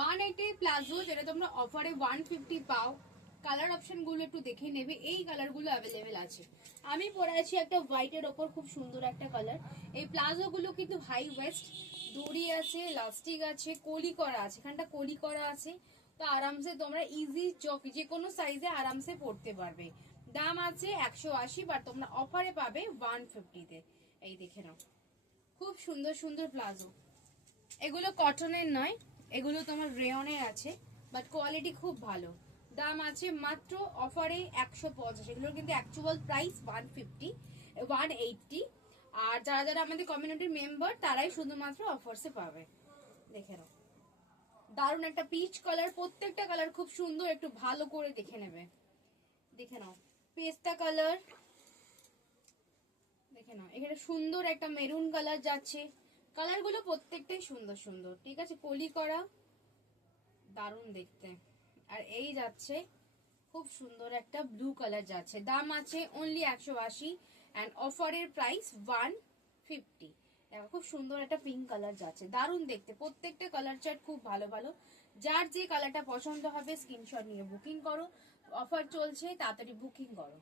180 palazzo, যেটা তোমরা অফারে 150 পাও। কালার অপশন গুলো একটু দেখে নেবে, এই কালার গুলো অ্যাভেলেবেল আছে। আমি পরে আছি একটা হোয়াইটের ওপর, খুব সুন্দর একটা কালার। এই প্লাজো গুলো কিন্তু হাই ওয়েস্ট, দড়ি আছে, ইলাস্টিক আছে, কলি করা আছে, এখানটা কলি করা আছে। তো আরামসে তোমরা ইজি যে কোনো সাইজে আরামসে পড়তে পারবে। দাম আছে 180, বাট তোমরা অফারে পাবে 150 তে। এই দেখে নাও, খুব সুন্দর সুন্দর প্লাজো। এগুলো কটনের নয়, এগুলো তোমার রেয়নের আছে, বাট কোয়ালিটি খুব ভালো। দাম আছে মাত্র অফারে 150, এগুলোর কিন্তু অ্যাকচুয়াল প্রাইস 180। আর যারা যারা আমাদের কমিউনিটির মেম্বার তারাই শুধুমাত্র অফার্সে পাবে। দেখে নাও, দারুণ একটা পিচ কালার, প্রত্যেকটা কালার খুব সুন্দর, একটু ভালো করে দেখে নেবে। দেখে নাও, পেস্তা কালার, দেখে নাও এখানে সুন্দর একটা মেরুন কালার যাচ্ছে। কালার গুলো প্রত্যেকটাই সুন্দর সুন্দর, ঠিক আছে, কলি করা, দারুণ দেখতে। আর এই যাচ্ছে খুব সুন্দর একটা ব্লু কালার যাচ্ছে, দাম আছে অনলি 180 এন্ড অফারের প্রাইস 150। খুব সুন্দর একটা পিঙ্ক কালার যাচ্ছে, দারুণ দেখতে। প্রত্যেকটা কালার চার্ট খুব ভালো ভালো। যার যে কালারটা পছন্দ হবে স্ক্রিনশট নিয়ে বুকিং করো, অফার চলছে, তাড়াতাড়ি বুকিং করো।